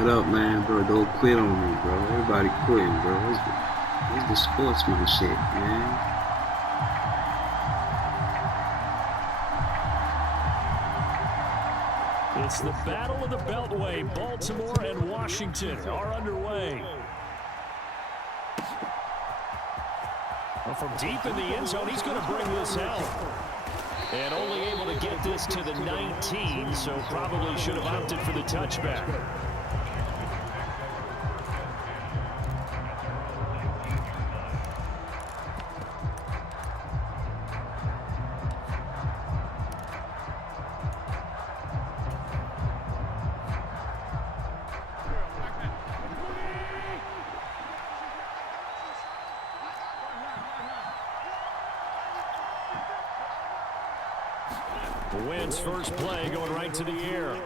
What up, man, bro? Don't quit on me, bro. Everybody quitting, bro. Where's the sportsmanship, man? It's the Battle of the Beltway. Baltimore and Washington are underway. Well, from deep in the end zone, he's going to bring this out. And only able to get this to the 19, so probably should have opted for the touchback. Wins first play, going right to the air.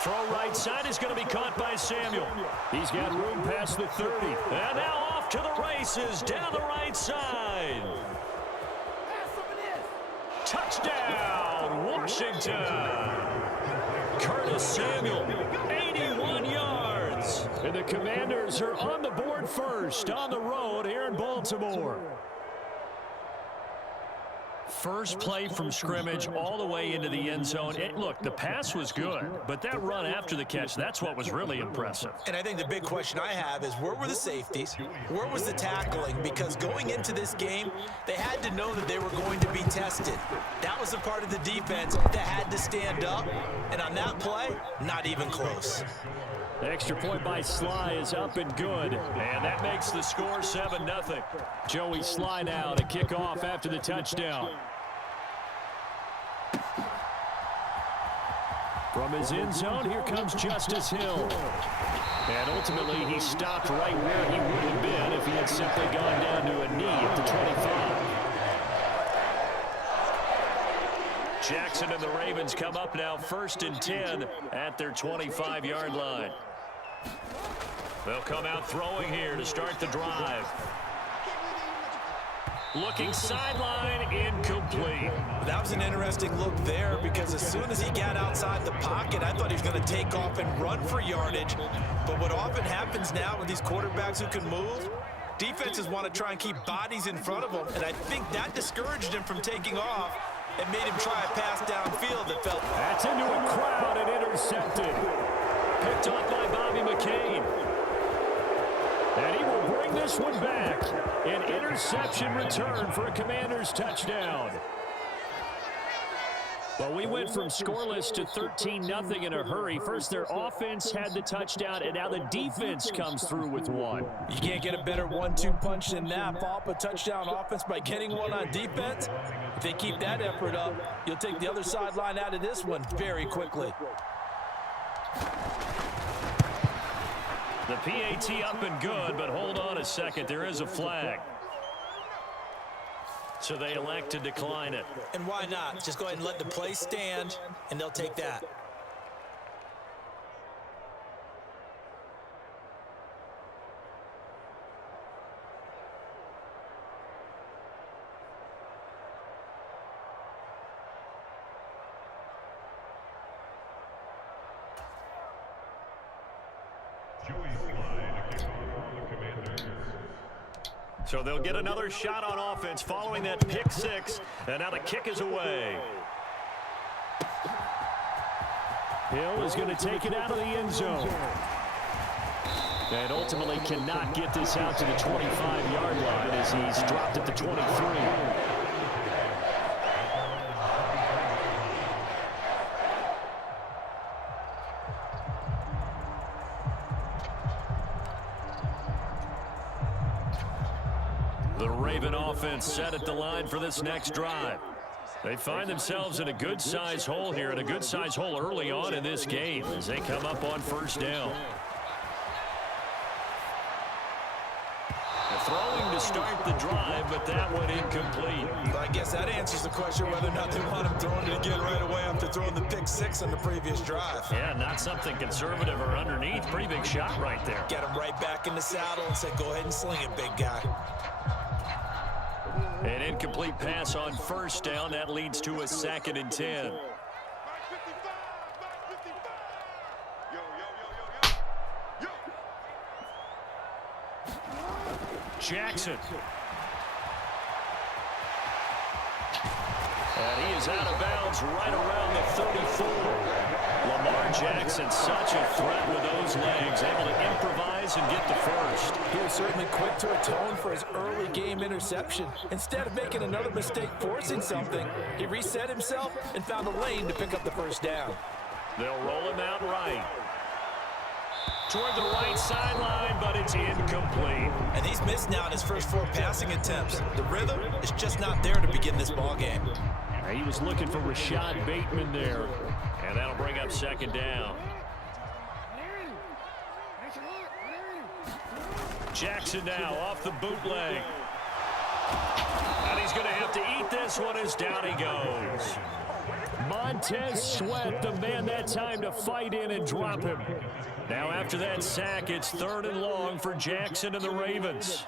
Throw right side is going to be caught by Samuel. He's got room past the 30. And now off to the races down the right side. Touchdown, Washington. Curtis Samuel, 81 yards. And the Commanders are on the board first on the road here in Baltimore. First play from scrimmage all the way into the end zone. Look, the pass was good, but that run after the catch, that's what was really impressive. And I think the big question I have is where were the safeties? Where was the tackling? Because going into this game, they had to know that they were going to be tested. That was a part of the defense that had to stand up. And on that play, not even close. The extra point by Sly is up and good. And that makes the score 7-0. Joey Sly now to kick off after the touchdown. From his end zone, here comes Justice Hill. And ultimately, he stopped right where he would have been if he had simply gone down to a knee at the 25. Jackson and the Ravens come up now 1st and 10 at their 25-yard line. They'll come out throwing here to start the drive. Looking sideline, incomplete. That was an interesting look there because as soon as he got outside the pocket, I thought he was going to take off and run for yardage. But what often happens now with these quarterbacks who can move, defenses want to try and keep bodies in front of them. And I think that discouraged him from taking off and made him try a pass downfield that felt... That's into a crowd and intercepted. Picked off by Bobby McCain. And he will bring this one back. An interception return for a Commanders touchdown. Well, we went from scoreless to 13-0 in a hurry. First, their offense had the touchdown, and now the defense comes through with one. You can't get a better 1-2 punch than that. Follow up a touchdown offense by getting one on defense. If they keep that effort up, you'll take the other sideline out of this one very quickly. The PAT up and good, but hold on a second. There is a flag. So they elect to decline it. And why not? Just go ahead and let the play stand, and they'll take that. So they'll get another shot on offense following that pick six. And now the kick is away. Hill is going to take it out of the end zone. And ultimately cannot get this out to the 25-yard line as he's dropped at the 23. The Raven offense set at the line for this next drive. They find themselves in a good-sized hole here, and a good-sized hole early on in this game as they come up on first down. Throwing to start the drive, but that one incomplete. Well, I guess that answers the question whether or not they want him throwing it again right away after throwing the pick six on the previous drive. Yeah, not something conservative or underneath. Pretty big shot right there. Get him right back in the saddle and say, go ahead and sling it, big guy. An incomplete pass on first down. That leads to a 2nd and 10. Jackson. And he is out of bounds right around the 34. Lamar Jackson, such a threat with those legs, able to improvise and get the first. He was certainly quick to atone for his early game interception. Instead of making another mistake forcing something, he reset himself and found a lane to pick up the first down. They'll roll him out right. Toward the right sideline, but it's incomplete. And he's missed now in his first 4 passing attempts. The rhythm is just not there to begin this ball game. He was looking for Rashad Bateman there, and that'll bring up second down. Jackson now off the bootleg. And he's going to have to eat this one as down he goes. Montez Sweat, the man that time to fight in and drop him. Now after that sack, it's 3rd and long for Jackson and the Ravens.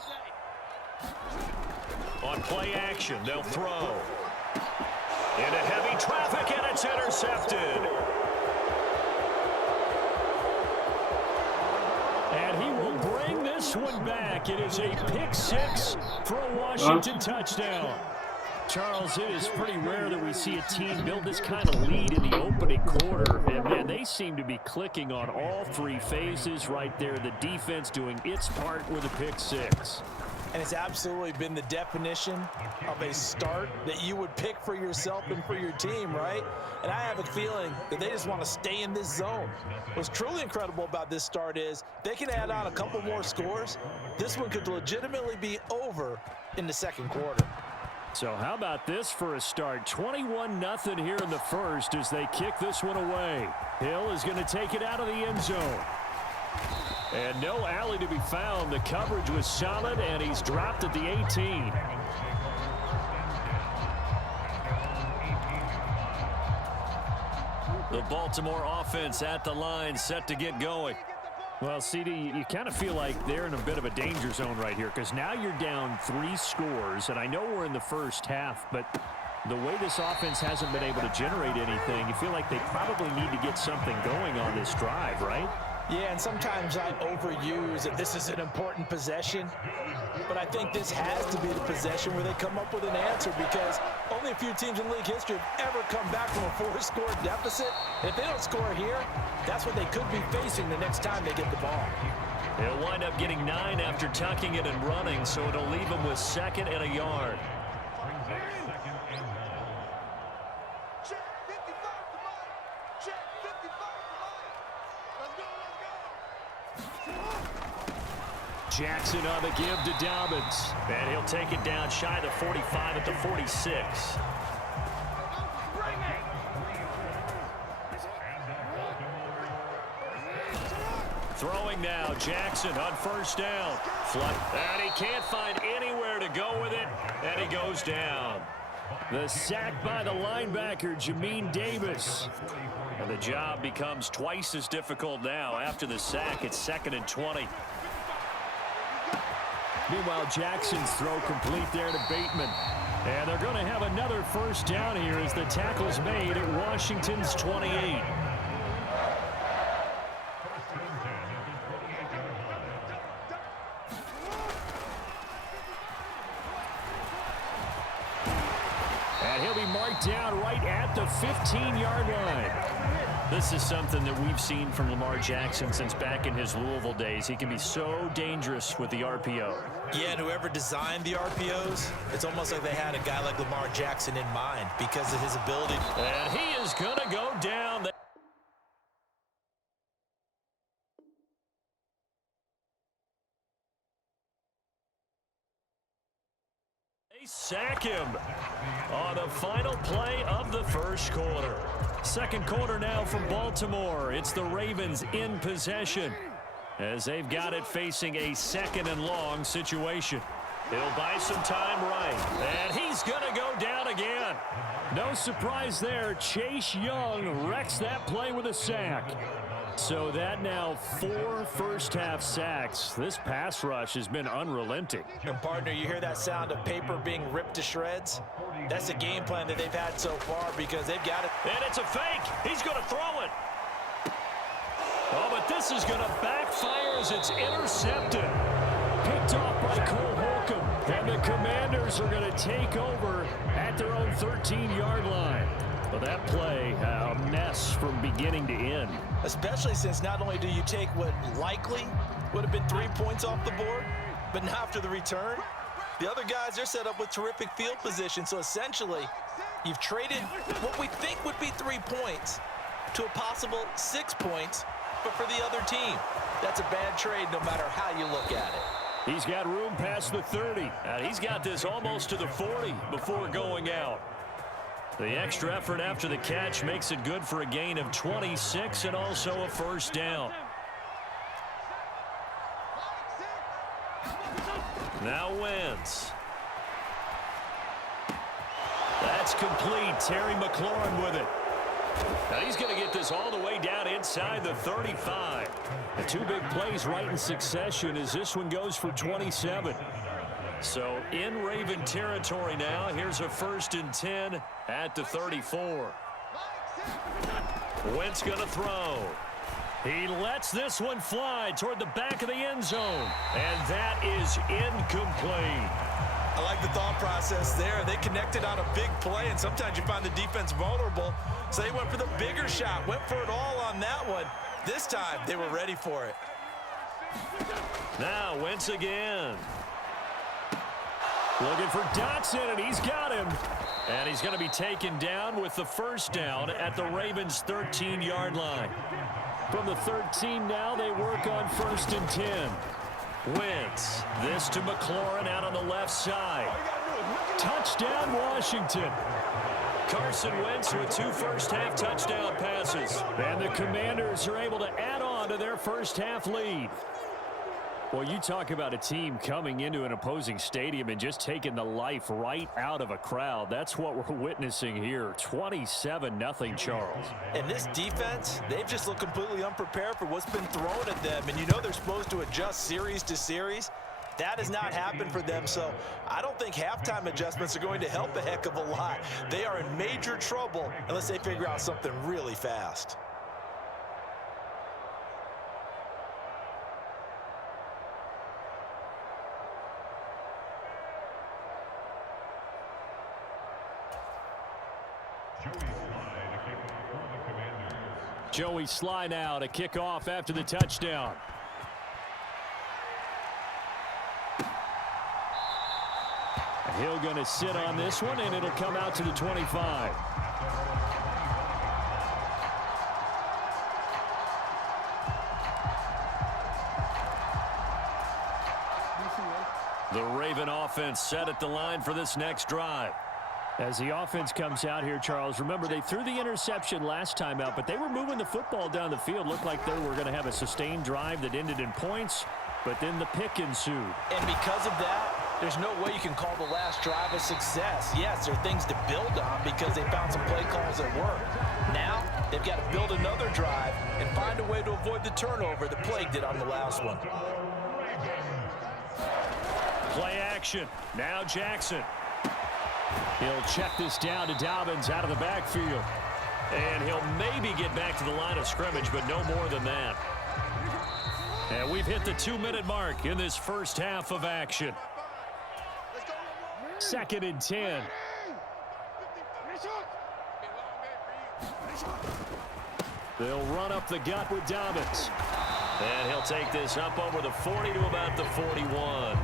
On play action, they'll throw. Into heavy traffic, and it's intercepted. And he will bring this one back. It is a pick 6 for a Washington touchdown. Charles, it is pretty rare that we see a team build this kind of lead in the opening quarter. And, man, they seem to be clicking on all 3 phases right there. The defense doing its part with a pick 6. And it's absolutely been the definition of a start that you would pick for yourself and for your team, right? And I have a feeling that they just want to stay in this zone. What's truly incredible about this start is they can add on a couple more scores. This one could legitimately be over in the second quarter. So how about this for a start? 21-0 here in the first as they kick this one away. Hill is going to take it out of the end zone. And no alley to be found. The coverage was solid, and he's dropped at the 18. The Baltimore offense at the line, set to get going. Well, CD, you kind of feel like they're in a bit of a danger zone right here because now you're down 3 scores, and I know we're in the first half, but the way this offense hasn't been able to generate anything, you feel like they probably need to get something going on this drive, right? Yeah, and sometimes I overuse that this is an important possession, but I think this has to be the possession where they come up with an answer because only a few teams in league history have ever come back from a 4-score deficit. And if they don't score here, that's what they could be facing the next time they get the ball. They'll wind up getting 9 after tucking it and running, so it'll leave them with 2nd and a yard. Jackson on the give to Dobbins. And he'll take it down shy of the 45 at the 46. Throwing now, Jackson on first down. And he can't find anywhere to go with it, and he goes down. The sack by the linebacker, Jamin Davis. And the job becomes twice as difficult now. After the sack, it's 2nd and 20. Meanwhile, Jackson's throw complete there to Bateman. And they're going to have another first down here as the tackle's made at Washington's 28. And he'll be marked down right at the 15-yard line. This is something that we've seen from Lamar Jackson since back in his Louisville days. He can be so dangerous with the RPO. Yeah, and whoever designed the RPOs, it's almost like they had a guy like Lamar Jackson in mind because of his ability. And he is going to go down. They sack him on the final play of the first quarter. Second quarter now from Baltimore. It's the Ravens in possession as they've got it facing a 2nd and long situation. He'll buy some time right, and he's going to go down again. No surprise there. Chase Young wrecks that play with a sack. So that now 4 first-half sacks. This pass rush has been unrelenting. And, partner, you hear that sound of paper being ripped to shreds? That's the game plan that they've had so far because they've got it. And it's a fake. He's going to throw it. Oh, but this is going to backfire as it's intercepted. Picked off by Cole Holcomb. And the Commanders are going to take over at their own 13-yard line. But that play, a mess from beginning to end. Especially since not only do you take what likely would have been 3 points off the board, but now after the return, the other guys, they're set up with terrific field position. So essentially, you've traded what we think would be 3 points to a possible 6 points, but for the other team. That's a bad trade no matter how you look at it. He's got room past the 30. And he's got this almost to the 40 before going out. The extra effort after the catch makes it good for a gain of 26 and also a first down. Now Wentz. That's complete. Terry McLaurin with it. Now he's going to get this all the way down inside the 35. The 2 big plays right in succession as this one goes for 27. So in Raven territory now. Here's a 1st and 10 at the 34. Wentz going to throw. He lets this one fly toward the back of the end zone. And that is incomplete. I like the thought process there. They connected on a big play, and sometimes you find the defense vulnerable. So they went for the bigger shot, went for it all on that one. This time, they were ready for it. Now, Wentz again. Looking for Dotson, and he's got him. And he's going to be taken down with the first down at the Ravens' 13-yard line. From the 13 now, they work on 1st and 10. Wentz. This to McLaurin out on the left side. Touchdown, Washington. Carson Wentz with 2 first-half touchdown passes. And the Commanders are able to add on to their first-half lead. Well, you talk about a team coming into an opposing stadium and just taking the life right out of a crowd. That's what we're witnessing here. 27-0, Charles. And this defense, they've just looked completely unprepared for what's been thrown at them. And you know they're supposed to adjust series to series. That has not happened for them, so I don't think halftime adjustments are going to help a heck of a lot. They are in major trouble unless they figure out something really fast. Joey Sly now to kick off after the touchdown. Hill going to sit on this one, and it'll come out to the 25. The Raven offense set at the line for this next drive. As the offense comes out here, Charles, remember they threw the interception last time out, but they were moving the football down the field. Looked like they were going to have a sustained drive that ended in points, but then the pick ensued. And because of that, there's no way you can call the last drive a success. Yes, there are things to build on because they found some play calls that work. Now, they've got to build another drive and find a way to avoid the turnover that plagued it on the last one. Play action. Now Jackson. He'll check this down to Dobbins out of the backfield. And he'll maybe get back to the line of scrimmage, but no more than that. And we've hit the 2-minute mark in this first half of action. 2nd and 10. They'll run up the gut with Dobbins. And he'll take this up over the 40 to about the 41.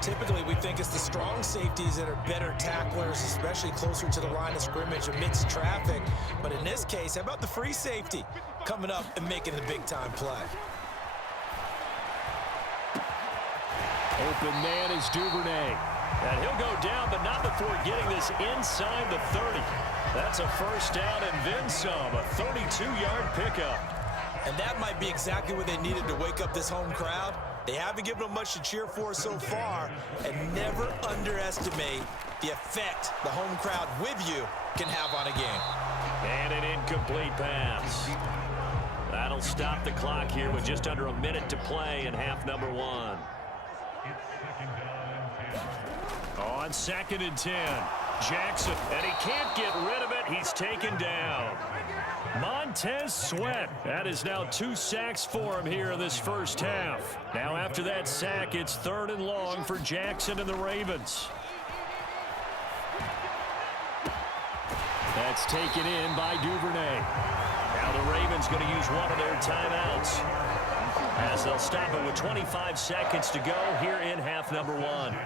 Typically, we think it's the strong safeties that are better tacklers, especially closer to the line of scrimmage amidst traffic. But in this case, how about the free safety coming up and making the big-time play? Open man is Duvernay. And he'll go down, but not before getting this inside the 30. That's a first down and then some, a 32-yard pickup. And that might be exactly what they needed to wake up this home crowd. They haven't given them much to cheer for so far, and never underestimate the effect the home crowd with you can have on a game. And an incomplete pass. That'll stop the clock here with just under a minute to play in half number 1. On 2nd and 10, Jackson, and he can't get rid of it. He's taken down. Montez Sweat. That is now 2 sacks for him here in this first half. Now after that sack, it's 3rd and long for Jackson and the Ravens. That's taken in by Duvernay. Now the Ravens going to use one of their timeouts, as they'll stop it with 25 seconds to go here in half number 1.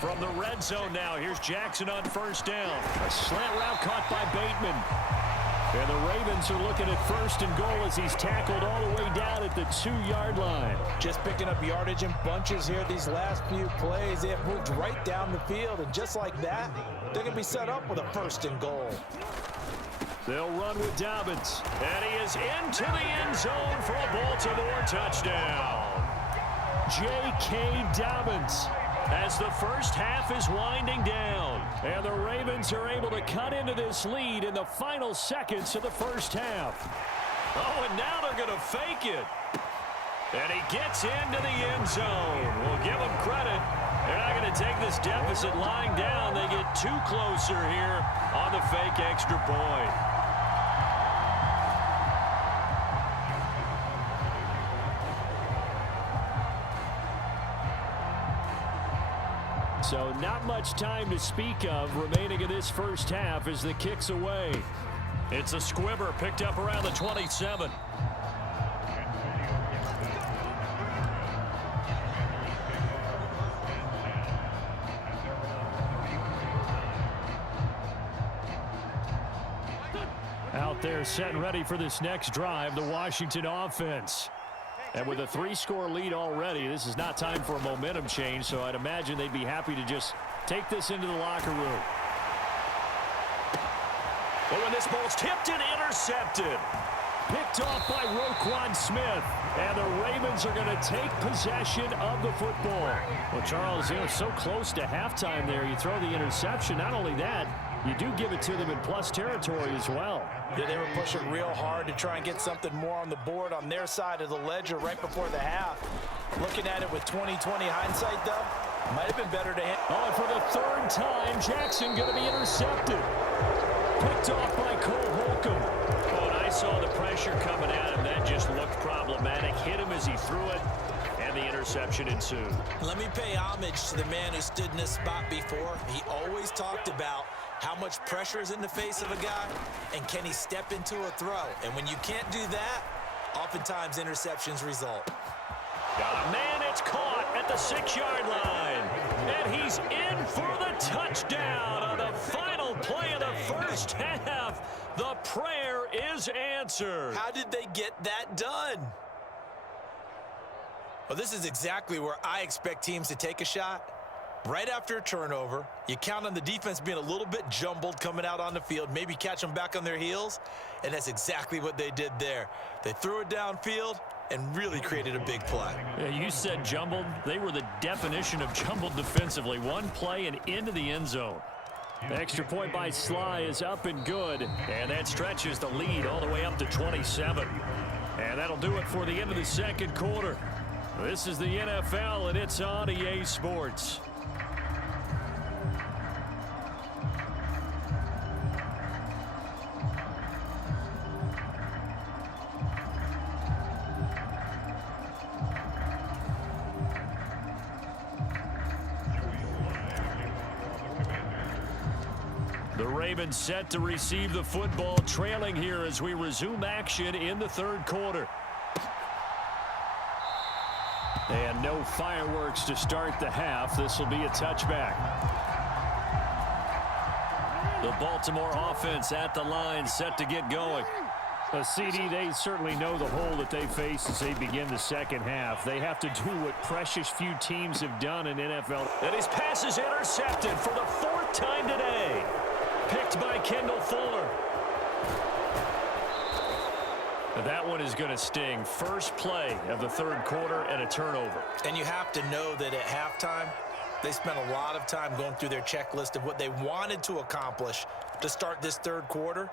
From the red zone now, here's Jackson on 1st down. A slant route caught by Bateman. And the Ravens are looking at 1st and goal as he's tackled all the way down at the 2-yard line. Just picking up yardage in bunches here these last few plays. They have moved right down the field, and just like that, they're going to be set up with a 1st and goal. They'll run with Dobbins, and he is into the end zone for a Baltimore touchdown. J.K. Dobbins, as the first half is winding down, and the Ravens are able to cut into this lead in the final seconds of the first half. Oh, and now they're going to fake it. And he gets into the end zone. We'll give him credit. They're not going to take this deficit lying down. They get too closer here on the fake extra point. So not much time to speak of remaining in this first half as the kick's away. It's a squibber picked up around the 27. Out there set and ready for this next drive, the Washington offense. And with a 3-score lead already, this is not time for a momentum change, so I'd imagine they'd be happy to just take this into the locker room. But when this ball's tipped and intercepted, picked off by Roquan Smith, and the Ravens are going to take possession of the football. Well, Charles, so close to halftime there, you throw the interception. Not only that, you do give it to them in plus territory as well. Yeah, they were pushing real hard to try and get something more on the board on their side of the ledger right before the half. Looking at it with 20/20 hindsight, though, might have been better to hit. Oh, and for the 3rd time, Jackson going to be intercepted. Picked off by Cole Holcomb. Oh, and I saw the pressure coming at him. That just looked problematic. Hit him as he threw it, and the interception ensued. Let me pay homage to the man who stood in this spot before. He always talked about how much pressure is in the face of a guy, and can he step into a throw? And when you can't do that, oftentimes interceptions result. Got a man, it's caught at the 6-yard line. And he's in for the touchdown on the final play of the first half. The prayer is answered. How did they get that done? Well, this is exactly where I expect teams to take a shot. Right after a turnover, you count on the defense being a little bit jumbled coming out on the field, maybe catch them back on their heels, and that's exactly what they did there. They threw it downfield and really created a big play. Yeah, you said jumbled. They were the definition of jumbled defensively. One play and into the end zone. The extra point by Sly is up and good, and that stretches the lead all the way up to 27. And that'll do it for the end of the second quarter. This is the NFL, and it's on EA Sports. The Ravens set to receive the football, trailing here as we resume action in the 3rd quarter. And no fireworks to start the half. This will be a touchback. The Baltimore offense at the line, set to get going. CD, they certainly know the hole that they face as they begin the second half. They have to do what precious few teams have done in NFL. And his pass is intercepted for the 4th time today. Picked by Kendall Fuller. That one is going to sting. First play of the 3rd quarter and a turnover. And you have to know that at halftime, they spent a lot of time going through their checklist of what they wanted to accomplish to start this 3rd quarter.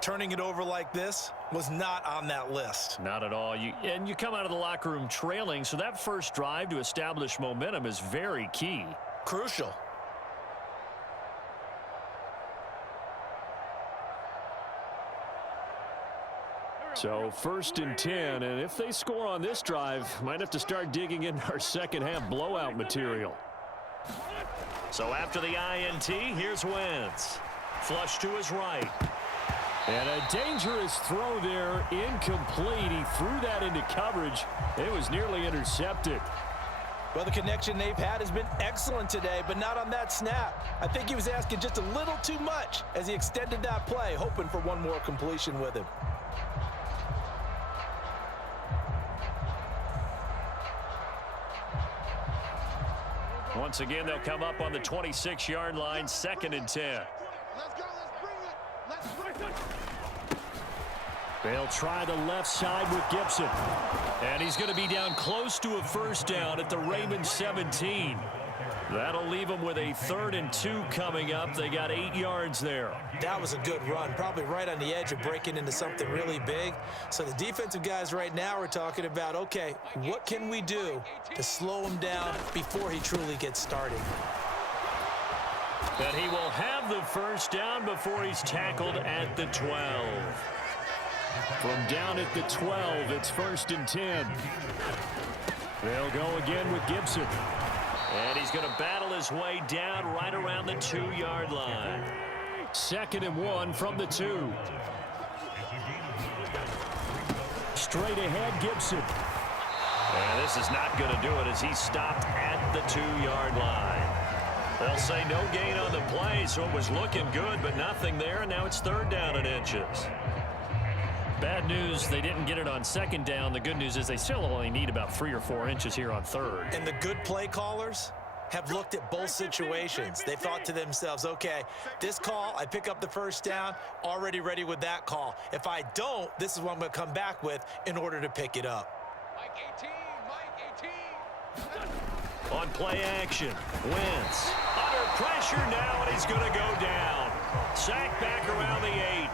Turning it over like this was not on that list. Not at all. You come out of the locker room trailing, so that first drive to establish momentum is very key. Crucial. So 1st and 10, and if they score on this drive, might have to start digging in our second half blowout material. So after the INT, here's Wentz. Flush to his right. And a dangerous throw there, incomplete. He threw that into coverage. It was nearly intercepted. Well, the connection they've had has been excellent today, but not on that snap. I think he was asking just a little too much as he extended that play, hoping for one more completion with him. Once again, they'll come up on the 26-yard line, 2nd and 10. Let's go. Let's bring it. They'll try the left side with Gibson. And he's going to be down close to a first down at the Ravens 17. That'll leave them with a 3rd and 2 coming up. They got 8 yards there. That was a good run, probably right on the edge of breaking into something really big. So the defensive guys right now are talking about, okay, what can we do to slow him down before he truly gets started? But he will have the first down before he's tackled at the 12. From down at the 12, it's 1st and 10. They'll go again with Gibson. And he's going to battle his way down right around the 2-yard line. 2nd and 1 from the 2. Straight ahead, Gibson. And this is not going to do it as he stopped at the 2-yard line. They'll say no gain on the play, so it was looking good, but nothing there, and now it's 3rd down and inches. Bad news, they didn't get it on 2nd down. The good news is they still only need about 3 or 4 inches here on 3rd. And the good play callers have looked at both situations. They thought to themselves, okay, this call, I pick up the first down, already ready with that call. If I don't, this is what I'm going to come back with in order to pick it up. Mike 18. On play action, Wentz under pressure now, and he's going to go down. Sack back around the 8.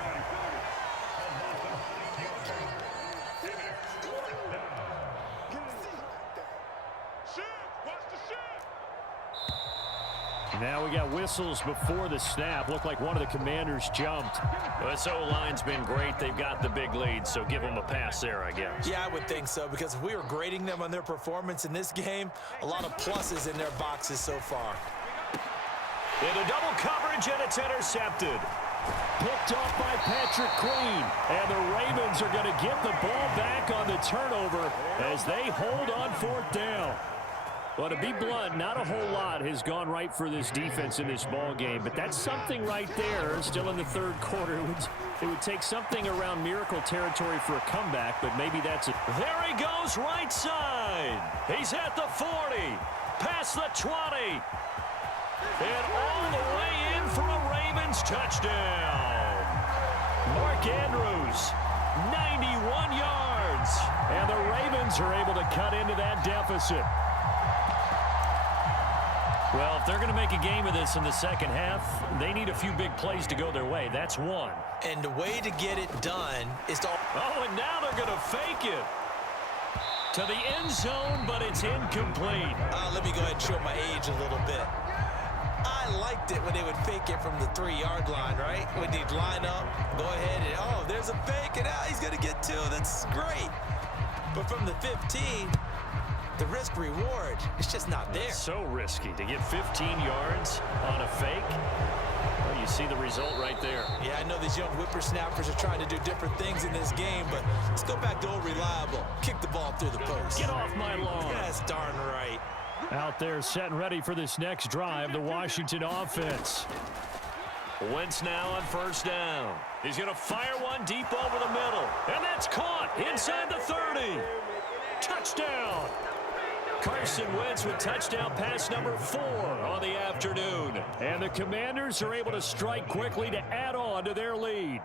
Now we got whistles before the snap. Looked like one of the Commanders jumped. Well, this O-line's been great. They've got the big lead, so give them a pass there, I guess. Yeah, I would think so, because if we were grading them on their performance in this game, a lot of pluses in their boxes so far. Into double coverage, and it's intercepted. Picked off by Patrick Queen. And the Ravens are going to get the ball back on the turnover as they hold on 4th down. Well, to be blunt, not a whole lot has gone right for this defense in this ball game, but that's something right there. Still in the 3rd quarter, it would take something around miracle territory for a comeback, but maybe that's it. There he goes, right side. He's at the 40, past the 20, and all the way in for a Ravens touchdown. Mark Andrews, 91 yards, and the Ravens are able to cut into that deficit. Well, if they're going to make a game of this in the second half, they need a few big plays to go their way. That's one. And the way to get it done is to... Oh, and now they're going to fake it to the end zone, but it's incomplete. Let me go ahead and show my age a little bit. I liked it when they would fake it from the 3-yard line, right? When they'd line up, go ahead and, oh, there's a fake, and now he's going to get 2. That's great. But from the 15... the risk-reward is just not there. It's so risky to get 15 yards on a fake. Well, you see the result right there. Yeah, I know these young whippersnappers are trying to do different things in this game, but let's go back to old reliable. Kick the ball through the post. Get off my lawn. That's darn right. Out there set and ready for this next drive, the Washington offense. Wentz now on 1st down. He's going to fire one deep over the middle, and that's caught inside the 30. Touchdown. Carson Wentz with touchdown pass number 4 on the afternoon. And the Commanders are able to strike quickly to add on to their lead.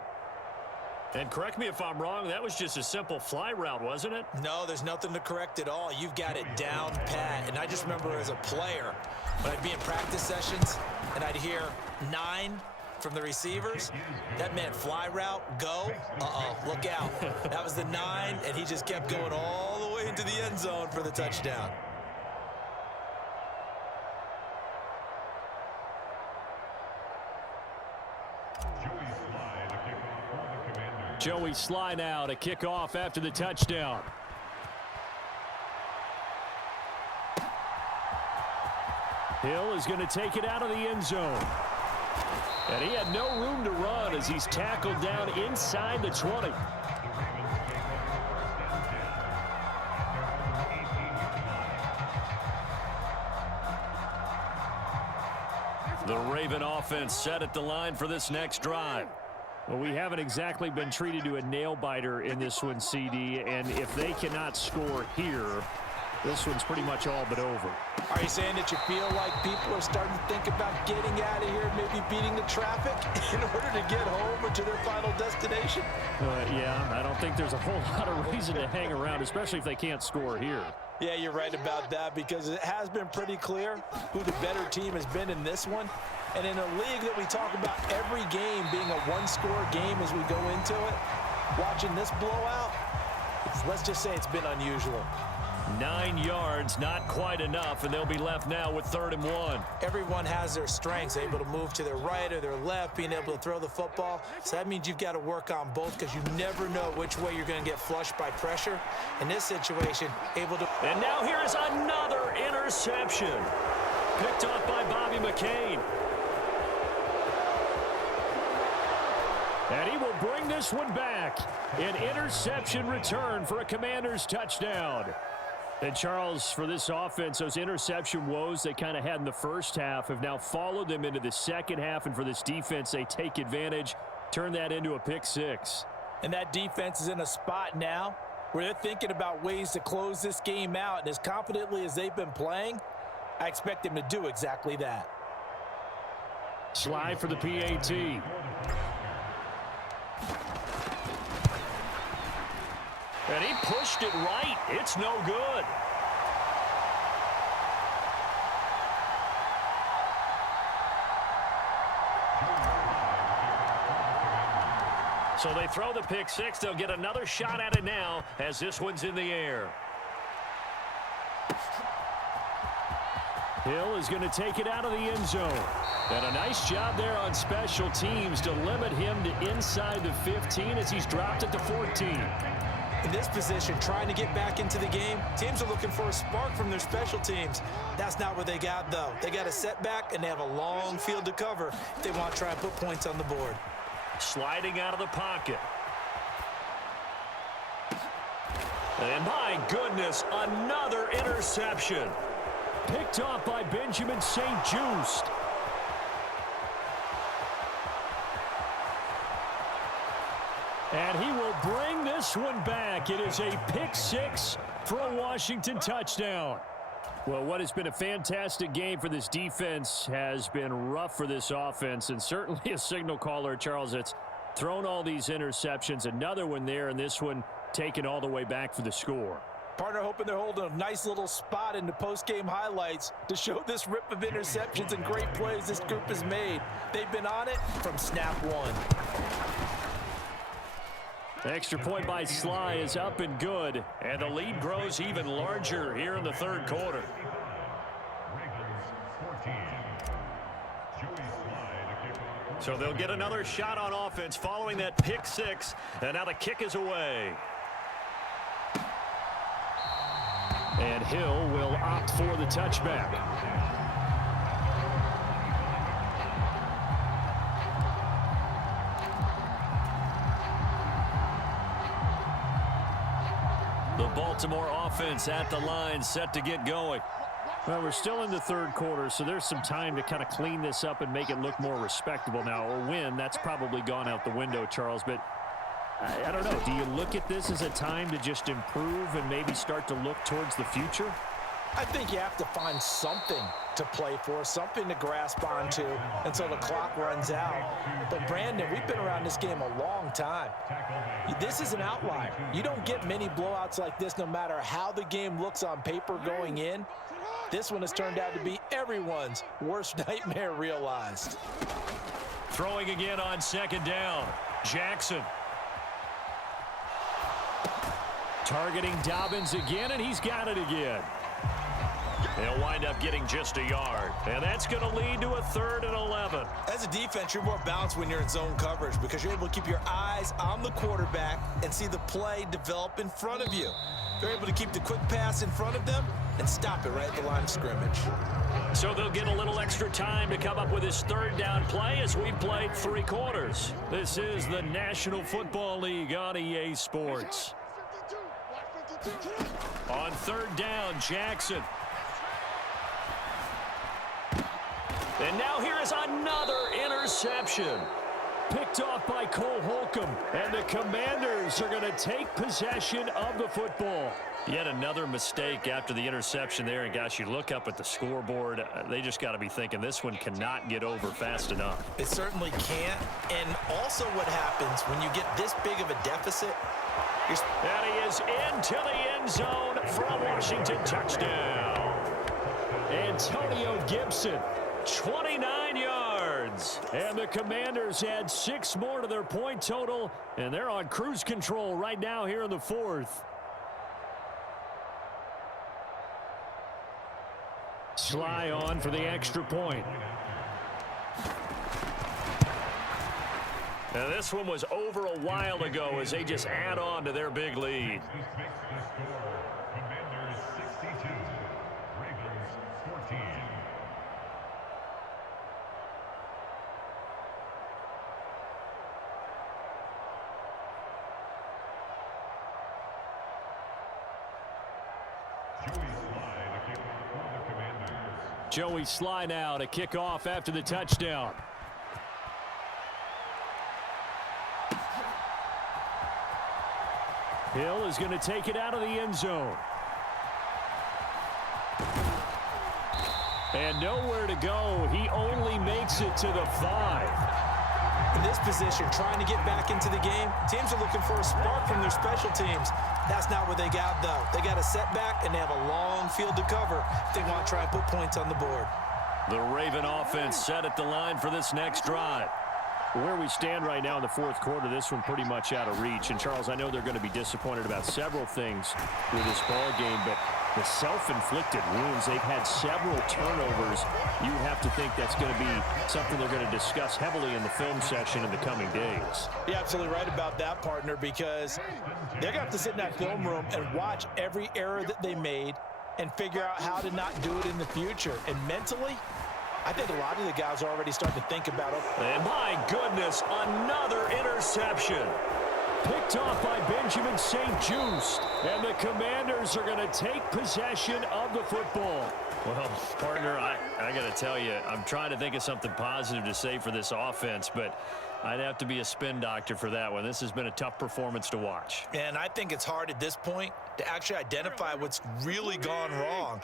And correct me if I'm wrong, that was just a simple fly route, wasn't it? No, there's nothing to correct at all. You've got it down pat. And I just remember as a player, when I'd be in practice sessions and I'd hear 9 from the receivers, that meant fly route, go. Uh-oh, look out. That was the 9, and he just kept going all the way into the end zone for the touchdown. Joey Sly now to kick off after the touchdown. Hill is going to take it out of the end zone. And he had no room to run as he's tackled down inside the 20. The Raven offense set at the line for this next drive. Well, we haven't exactly been treated to a nail-biter in this one, CD, and if they cannot score here, this one's pretty much all but over. Are you saying that you feel like people are starting to think about getting out of here, maybe beating the traffic in order to get home or to their final destination? Yeah, I don't think there's a whole lot of reason to hang around, especially if they can't score here. Yeah, you're right about that because it has been pretty clear who the better team has been in this one. And in a league that we talk about every game being a one-score game as we go into it, watching this blowout, let's just say it's been unusual. 9 yards, not quite enough, and they'll be left now with 3rd and 1. Everyone has their strengths, able to move to their right or their left, being able to throw the football. So that means you've got to work on both because you never know which way you're going to get flushed by pressure. In this situation, able to... And now here is another interception. Picked off by Bobby McCain. And he will bring this one back. An interception return for a Commanders touchdown. And Charles, for this offense, those interception woes they kind of had in the first half have now followed them into the second half. And for this defense, they take advantage, turn that into a pick six. And that defense is in a spot now where they're thinking about ways to close this game out. And as confidently as they've been playing, I expect them to do exactly that. Slide for the PAT. And he pushed it right. It's no good. So they throw the pick six. They'll get another shot at it now as this one's in the air. Hill is going to take it out of the end zone. And a nice job there on special teams to limit him to inside the 15 as he's dropped at the 14. In this position, trying to get back into the game, teams are looking for a spark from their special teams. That's not what they got, though. They got a setback, and they have a long field to cover if they want to try and put points on the board. Sliding out of the pocket. And my goodness, another interception. Picked off by Benjamin St-Juste. And he will bring this one back. It is a pick six for a Washington touchdown. Well, what has been a fantastic game for this defense has been rough for this offense, and certainly a signal caller, Charles, that's thrown all these interceptions. Another one there, and this one taken all the way back for the score. Partner hoping they're holding a nice little spot in the post-game highlights to show this rip of interceptions and great plays this group has made. They've been on it from snap one. Extra point by Sly is up and good, and the lead grows even larger here in the third quarter. So they'll get another shot on offense following that pick six, and now the kick is away. And Hill will opt for the touchback. The Baltimore offense at the line, set to get going. Well, we're still in the third quarter, so there's some time to kind of clean this up and make it look more respectable now. A win, that's probably gone out the window, Charles, but I don't know. Do you look at this as a time to just improve and maybe start to look towards the future? I think you have to find something to play for, something to grasp onto until the clock runs out. But, Brandon, we've been around this game a long time. This is an outlier. You don't get many blowouts like this no matter how the game looks on paper going in. This one has turned out to be everyone's worst nightmare realized. Throwing again on second down. Jackson. Targeting Dobbins again, and he's got it again. They'll wind up getting just a yard. And that's going to lead to a 3rd and 11. As a defense, you're more balanced when you're in zone coverage because you're able to keep your eyes on the quarterback and see the play develop in front of you. They're able to keep the quick pass in front of them and stop it right at the line of scrimmage. So they'll get a little extra time to come up with his 3rd down play as we've played 3 quarters. This is the National Football League on EA Sports. On 3rd down, Jackson. And now here is another interception. Picked off by Cole Holcomb. And the Commanders are going to take possession of the football. Yet another mistake after the interception there. And, gosh, you look up at the scoreboard. They just got to be thinking this one cannot get over fast enough. It certainly can't. And also what happens when you get this big of a deficit. And he is into the end zone for a Washington touchdown. Antonio Gibson, 29 yards. And the Commanders add 6 more to their point total. And they're on cruise control right now here in the 4th. Sly on for the extra point. Now this one was over a while ago as they just add on to their big lead. Commanders 62, Ravens 14. Joey Sly now to kick off after the touchdown. Hill is going to take it out of the end zone. And nowhere to go. He only makes it to the 5. In this position, trying to get back into the game, teams are looking for a spark from their special teams. That's not what they got, though. They got a setback, and they have a long field to cover if they want to try and put points on the board. The Raven offense set at the line for this next drive. Where we stand right now in the 4th quarter, this one pretty much out of reach. And, Charles, I know they're going to be disappointed about several things with this ball game, but the self-inflicted wounds, they've had several turnovers. You would have to think that's going to be something they're going to discuss heavily in the film session in the coming days. You're absolutely right about that, partner, because they're going to have to sit in that film room and watch every error that they made and figure out how to not do it in the future. And mentally, I think a lot of the guys are already starting to think about it. And my goodness, another interception. Picked off by Benjamin St-Juste. And the Commanders are going to take possession of the football. Well, partner, I got to tell you, I'm trying to think of something positive to say for this offense, but I'd have to be a spin doctor for that one. This has been a tough performance to watch. And I think it's hard at this point to actually identify what's really gone wrong.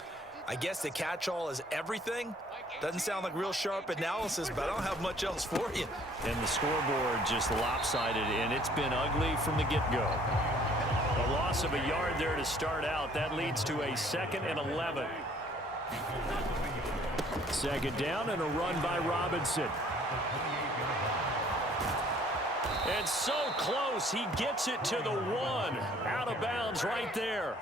I guess the catch-all is everything. Doesn't sound like real sharp analysis, but I don't have much else for you. And the scoreboard just lopsided, and it's been ugly from the get-go. A loss of a yard there to start out. That leads to a 2nd and 11. 2nd down and a run by Robinson. And so close, he gets it to the 1. Out of bounds right there.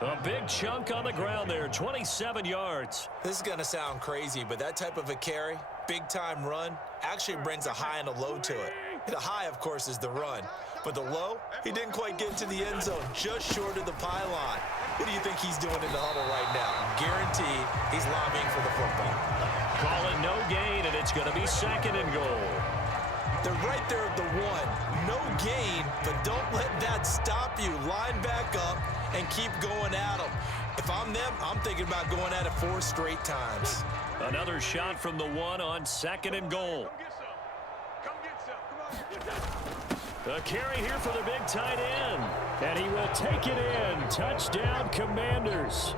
A big chunk on the ground there, 27 yards. This is going to sound crazy, but that type of a carry, big-time run, actually brings a high and a low to it. The high, of course, is the run. But the low, he didn't quite get to the end zone, just short of the pylon. What do you think he's doing in the huddle right now? Guaranteed he's lobbying for the football. Call it no gain, and it's going to be 2nd and goal. They're right there at the 1. No gain, but don't let that stop you. Line back up and keep going at them. If I'm them, I'm thinking about going at it 4 straight times. Another shot from the 1 on 2nd and goal. Come get some. Come on. A carry here for the big tight end. And he will take it in. Touchdown, Commanders.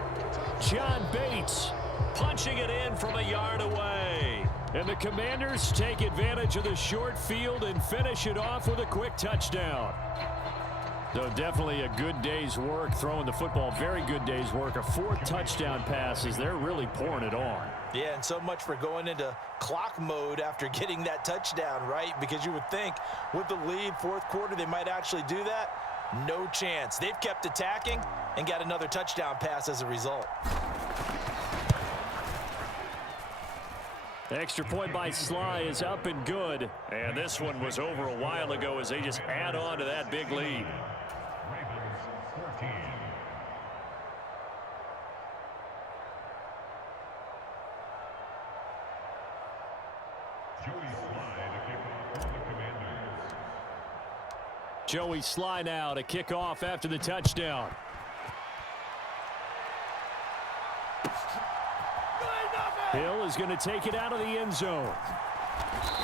John Bates punching it in from a yard away. And the Commanders take advantage of the short field and finish it off with a quick touchdown. So definitely a good day's work throwing the football. Very good day's work. A 4th touchdown pass as they're really pouring it on. Yeah, and so much for going into clock mode after getting that touchdown, right? Because you would think with the lead, 4th quarter, they might actually do that. No chance. They've kept attacking and got another touchdown pass as a result. Extra point by Sly is up and good. And this one was over a while ago as they just add on to that big lead. Ravens 14. Joey Sly to kick off for the Commanders. Joey Sly now to kick off after the touchdown. Hill is going to take it out of the end zone.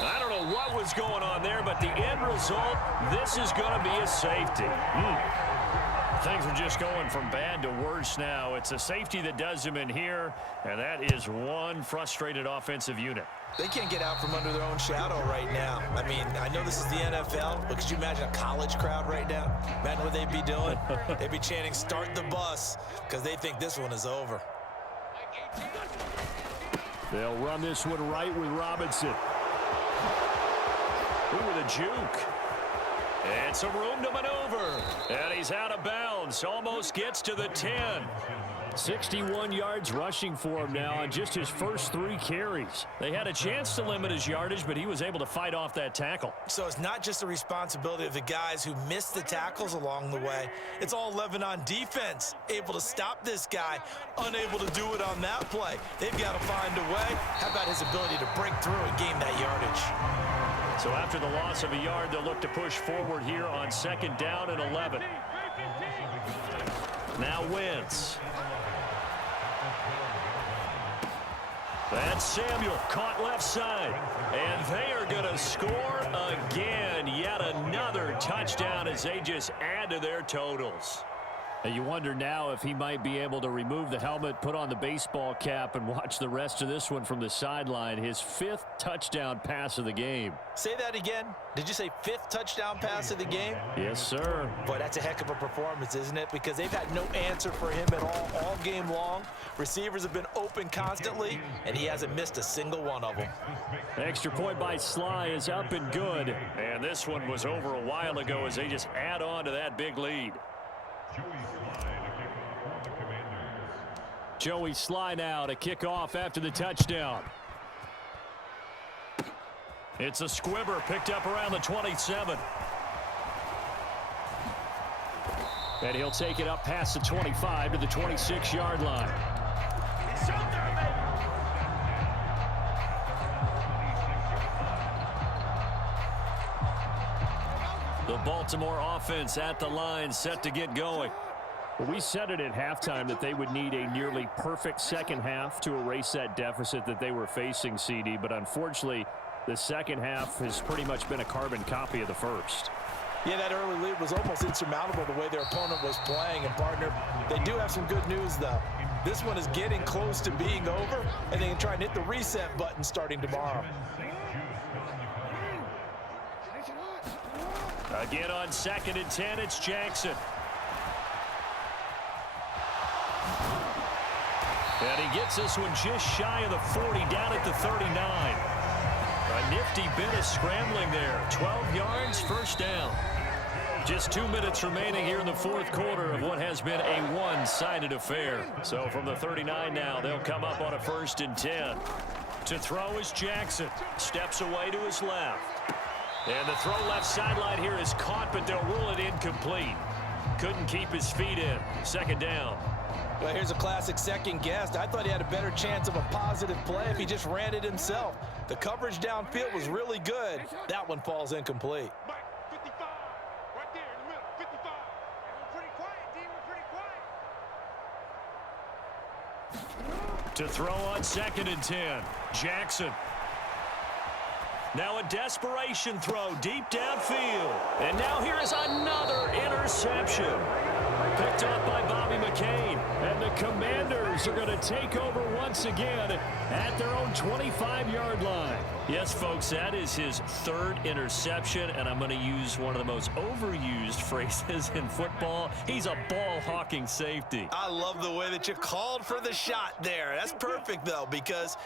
I don't know what was going on there, but the end result, this is going to be a safety. Things are just going from bad to worse now. It's a safety that does him in here, and that is one frustrated offensive unit. They can't get out from under their own shadow right now. I mean, I know this is the NFL, but could you imagine a college crowd right now? Imagine what they'd be doing. They'd be chanting, "Start the bus," because they think this one is over. They'll run this one right with Robinson. Ooh, with a juke. And some room to maneuver. And he's out of bounds. Almost gets to the 10. 61 yards rushing for him now on just his first 3 carries. They had a chance to limit his yardage, but he was able to fight off that tackle. So it's not just the responsibility of the guys who missed the tackles along the way. It's all Lebanon defense, able to stop this guy, unable to do it on that play. They've got to find a way. How about his ability to break through and gain that yardage? So after the loss of a yard, they'll look to push forward here on 2nd down and 11. Now Wentz. That's Samuel, caught left side. And they are going to score again. Yet another touchdown as they just add to their totals. You wonder now if he might be able to remove the helmet, put on the baseball cap, and watch the rest of this one from the sideline. His 5th touchdown pass of the game. Say that again. Did you say 5th touchdown pass of the game? Yes, sir. Boy, that's a heck of a performance, isn't it? Because they've had no answer for him at all game long. Receivers have been open constantly, and he hasn't missed a single one of them. Extra point by Sly is up and good. And this one was over a while ago as they just add on to that big lead. Joey Sly now to kick off after the touchdown. It's a squibber picked up around the 27. And he'll take it up past the 25 to the 26-yard line. The Baltimore offense at the line, set to get going. Well, we said it at halftime that they would need a nearly perfect second half to erase that deficit that they were facing, CD. But unfortunately, the second half has pretty much been a carbon copy of the first. Yeah, that early lead was almost insurmountable the way their opponent was playing. And, partner, they do have some good news, though. This one is getting close to being over, and they can try and hit the reset button starting tomorrow. Again on 2nd and 10, it's Jackson. And he gets this one just shy of the 40, down at the 39. A nifty bit of scrambling there. 12 yards, first down. Just 2 minutes remaining here in the 4th quarter of what has been a one-sided affair. So from the 39 now, they'll come up on a 1st and 10. To throw is Jackson. Steps away to his left. And the throw left sideline here is caught, but they'll rule it incomplete. Couldn't keep his feet in. 2nd down. Well, here's a classic second guess. I thought he had a better chance of a positive play if he just ran it himself. The coverage downfield was really good. That one falls incomplete. Mike, 55. Right there in the middle. 55. We're pretty quiet, D. We're pretty quiet. To throw on 2nd and 10. Jackson. Now a desperation throw deep downfield. And now here is another interception. Picked up by Bobby McCain. And the Commanders are going to take over once again at their own 25-yard line. Yes, folks, that is his 3rd interception, and I'm going to use one of the most overused phrases in football. He's a ball-hawking safety. I love the way that you called for the shot there. That's perfect, though, because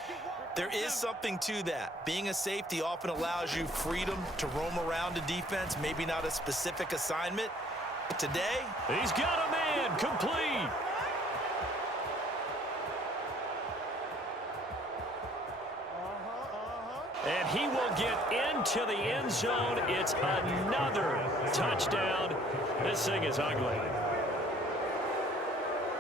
there is something to that. Being a safety often allows you freedom to roam around a defense, maybe not a specific assignment. Today, he's got a man, complete. he will get into the end zone. It's another touchdown. This thing is ugly.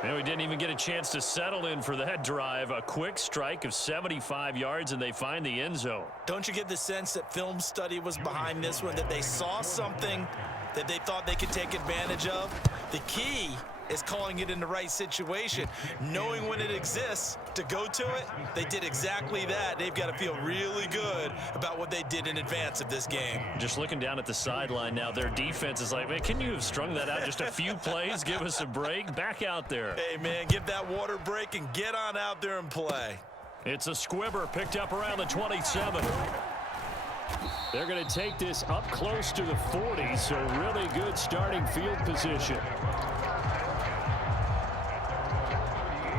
And we didn't even get a chance to settle in for that drive. A quick strike of 75 yards, and they find the end zone. Don't you get the sense that film study was behind this one, that they saw something that they thought they could take advantage of? The key is calling it in the right situation, knowing when it exists to go to it. They did exactly that. They've got to feel really good about what they did in advance of this game. Just looking down at the sideline now, their defense is like, man, can you have strung that out just a few plays? Give us a break. Back out there. Hey, man, give that water break and get on out there and play. It's a squibber picked up around the 27. They're going to take this up close to the 40, so really good starting field position.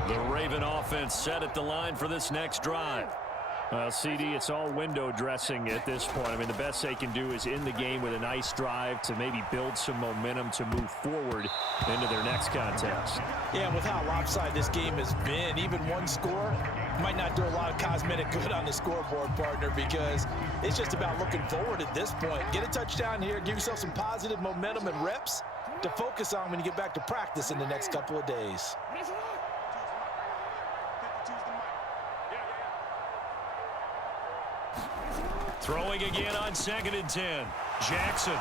The Raven offense set at the line for this next drive. CD, it's all window dressing at this point. I mean, the best they can do is in the game with a nice drive to maybe build some momentum to move forward into their next contest. Yeah, and with how lopsided this game has been, even one score might not do a lot of cosmetic good on the scoreboard, partner, because it's just about looking forward at this point. Get a touchdown here, give yourself some positive momentum and reps to focus on when you get back to practice in the next couple of days. Throwing again on 2nd and 10. Jackson.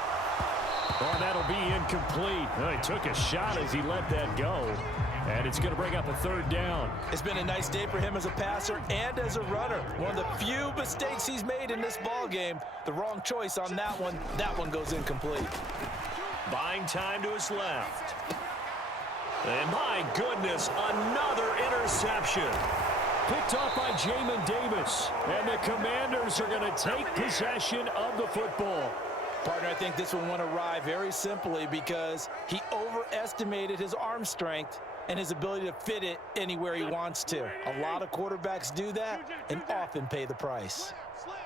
Oh, that'll be incomplete. Oh, he took a shot as he let that go. And it's going to bring up a 3rd down. It's been a nice day for him as a passer and as a runner. One of the few mistakes he's made in this ball game. The wrong choice on that one. That one goes incomplete. Buying time to his left. And my goodness, another interception. Picked off by Jamin Davis. And the Commanders are going to take possession of the football. Partner, I think this one went awry very simply because he overestimated his arm strength and his ability to fit it anywhere he wants to. A lot of quarterbacks do that and often pay the price. Slam.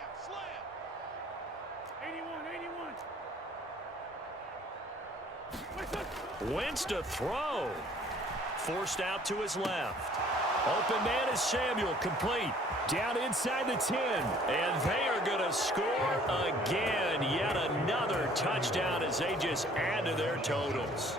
81. Wentz to throw. Forced out to his left. Open man is Samuel, complete. Down inside the 10. And they are going to score again. Yet another touchdown as they just add to their totals.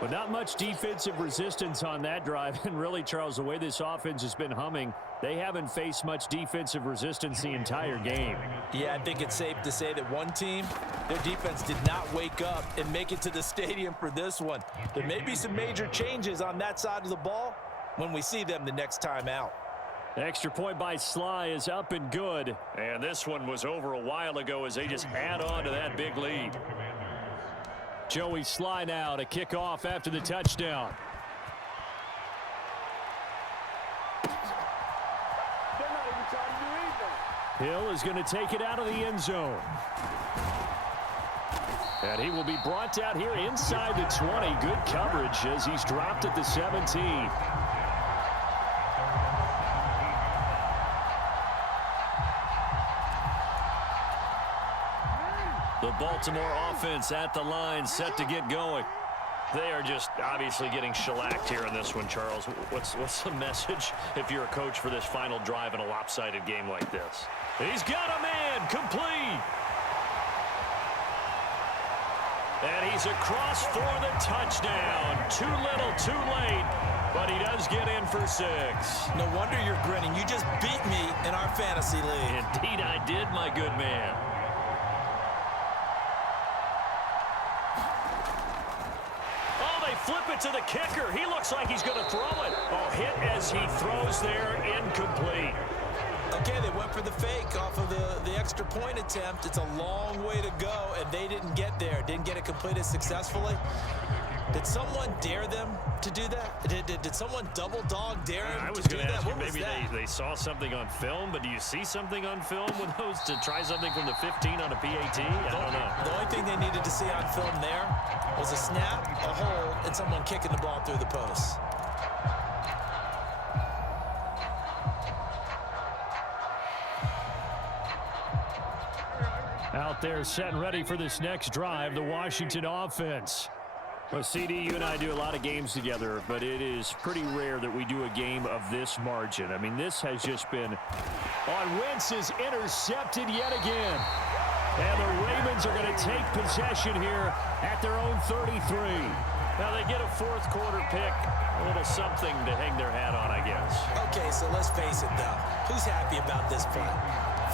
But not much defensive resistance on that drive. And really, Charles, the way this offense has been humming, they haven't faced much defensive resistance the entire game. Yeah, I think it's safe to say that one team, their defense did not wake up and make it to the stadium for this one. There may be some major changes on that side of the ball when we see them the next time out. Extra point by Sly is up and good. And this one was over a while ago as they just add on to that big lead. Joey Sly now to kick off after the touchdown. Hill is going to take it out of the end zone. And he will be brought out here inside the 20. Good coverage as he's dropped at the 17. The Baltimore offense at the line, set to get going. They are just obviously getting shellacked here in this one, Charles. What's the message if you're a coach for this final drive in a lopsided game like this? He's got a man, complete. And he's across for the touchdown. Too little, too late, but he does get in for 6. No wonder you're grinning. You just beat me in our fantasy league. Indeed I did, my good man. Flip it to the kicker. He looks like he's going to throw it. Oh, hit as he throws there, incomplete. Okay, they went for the fake off of the extra point attempt. It's a long way to go, and they didn't get there. Didn't get it completed successfully. Did someone dare them to do that? Did someone double dog dare them I was to do going to that? ask you, What was maybe that? they saw something on film, but do you see something on film with those to try something from the 15 on a PAT? I don't know. The only thing they needed to see on film there was a snap, a hold, and someone kicking the ball through the post. Out there set and ready for this next drive, the Washington offense. Well, CD, you and I do a lot of games together, but it is pretty rare that we do a game of this margin. I mean, this has just been on. Wentz is intercepted yet again. And the Ravens are going to take possession here at their own 33. Now they get a fourth quarter pick. A little something to hang their hat on, I guess. Okay, so let's face it, though. Who's happy about this play?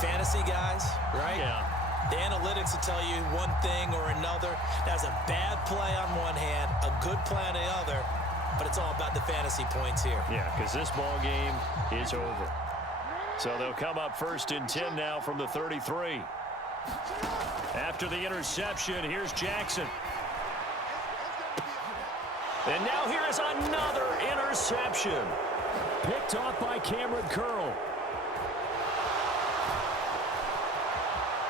Fantasy guys, right? Yeah. The analytics will tell you one thing or another. That's a bad play on one hand, a good play on the other, but it's all about the fantasy points here. Yeah, because this ball game is over. So they'll come up 1st and 10 now from the 33. After the interception, here's Jackson. And now here is another interception. Picked off by Cameron Curl.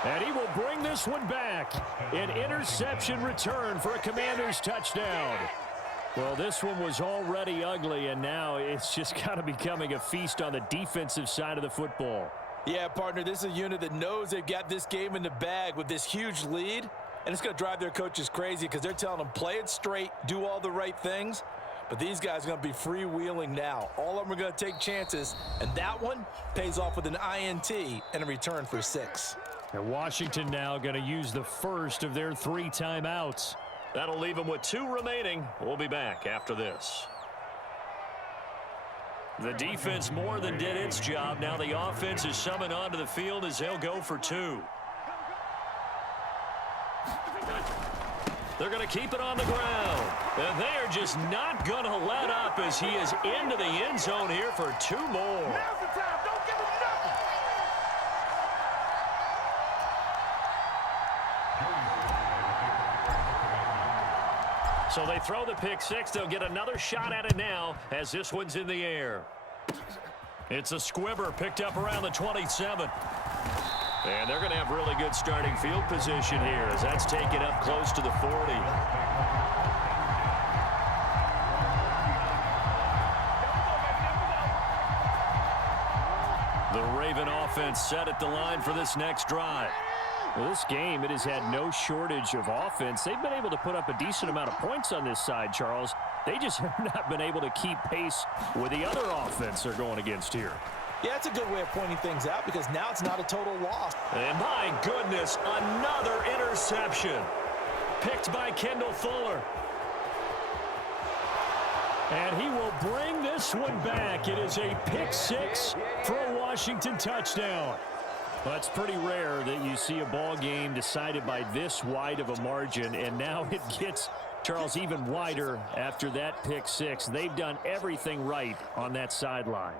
And he will bring this one back. An interception return for a Commanders touchdown. Well, this one was already ugly, and now it's just kind of becoming a feast on the defensive side of the football. Yeah, partner, this is a unit that knows they've got this game in the bag with this huge lead, and it's going to drive their coaches crazy because they're telling them play it straight, do all the right things. But these guys are going to be freewheeling now. All of them are going to take chances, and that one pays off with an INT and a return for 6. And Washington now going to use the first of their 3 timeouts. That'll leave them with 2 remaining. We'll be back after this. The defense more than did its job. Now the offense is summoned onto the field as they'll go for 2. They're going to keep it on the ground. And they are just not going to let up as he is into the end zone here for 2 more. Now's the time. Don't give him nothing. So they throw the pick 6. They'll get another shot at it now as this one's in the air. It's a squibber picked up around the 27. And they're going to have really good starting field position here as that's taken up close to the 40. The Raven offense set at the line for this next drive. Well, this game, it has had no shortage of offense. They've been able to put up a decent amount of points on this side, Charles. They just have not been able to keep pace with the other offense they're going against here. Yeah, that's a good way of pointing things out because now it's not a total loss. And my goodness, another interception. Picked by Kendall Fuller. And he will bring this one back. It is a pick 6 for a Washington touchdown. Well, it's pretty rare that you see a ball game decided by this wide of a margin, and now it gets, Charles, even wider after that pick 6. They've done everything right on that sideline.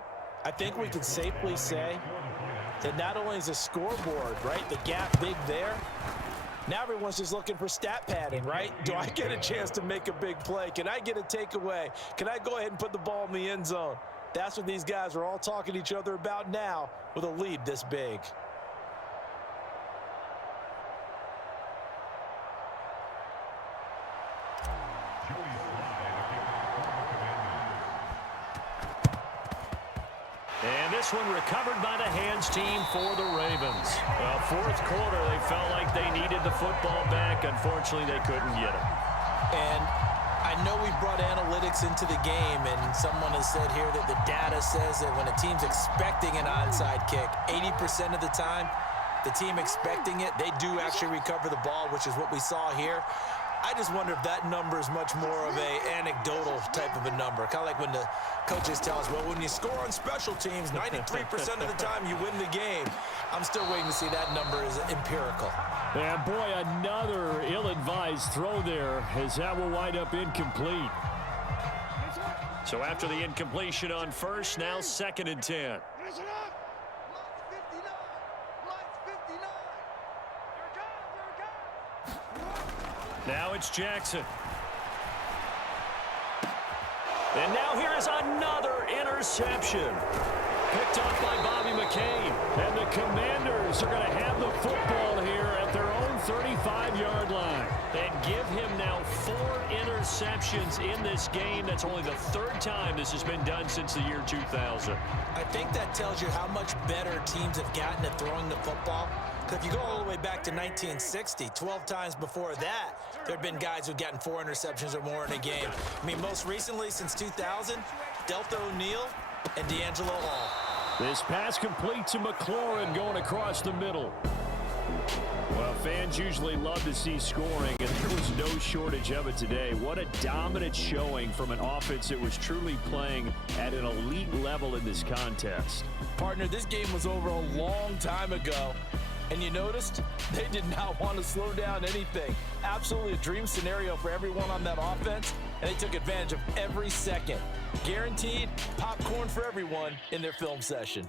I think we can safely say that not only is the scoreboard, right, the gap big there, now everyone's just looking for stat padding, right? Do I get a chance to make a big play? Can I get a takeaway? Can I go ahead and put the ball in the end zone? That's what these guys are all talking to each other about now with a lead this big. And this one recovered by the hands team for the Ravens. Well, fourth quarter, they felt like they needed the football back. Unfortunately, they couldn't get it. And I know we brought analytics into the game, and someone has said here that the data says that when a team's expecting an onside kick, 80% of the time, the team expecting it, they do actually recover the ball, which is what we saw here. I just wonder if that number is much more of a anecdotal type of a number. Kind of like when the coaches tell us, well, when you score on special teams, 93% of the time you win the game. I'm still waiting to see that number is empirical. And boy, another ill-advised throw there as that will wind up incomplete. So after the incompletion on first, now 2nd and 10. Listen up. Lights 59. Lights 59. Now it's Jackson. And now here is another interception. Picked off by Bobby McCain. And the Commanders are going to have the football here at their own 35-yard line. And give him now 4 interceptions in this game. That's only the 3rd time this has been done since the year 2000. I think that tells you how much better teams have gotten at throwing the football. If you go all the way back to 1960, 12 times before that, there had been guys who'd gotten 4 interceptions or more in a game. I mean, most recently, since 2000, Delta O'Neal and D'Angelo Hall. This pass complete to McLaurin going across the middle. Well, fans usually love to see scoring, and there was no shortage of it today. What a dominant showing from an offense that was truly playing at an elite level in this contest. Partner, this game was over a long time ago, and you noticed they did not want to slow down anything. Absolutely a dream scenario for everyone on that offense, and they took advantage of every second. Guaranteed popcorn for everyone in their film session.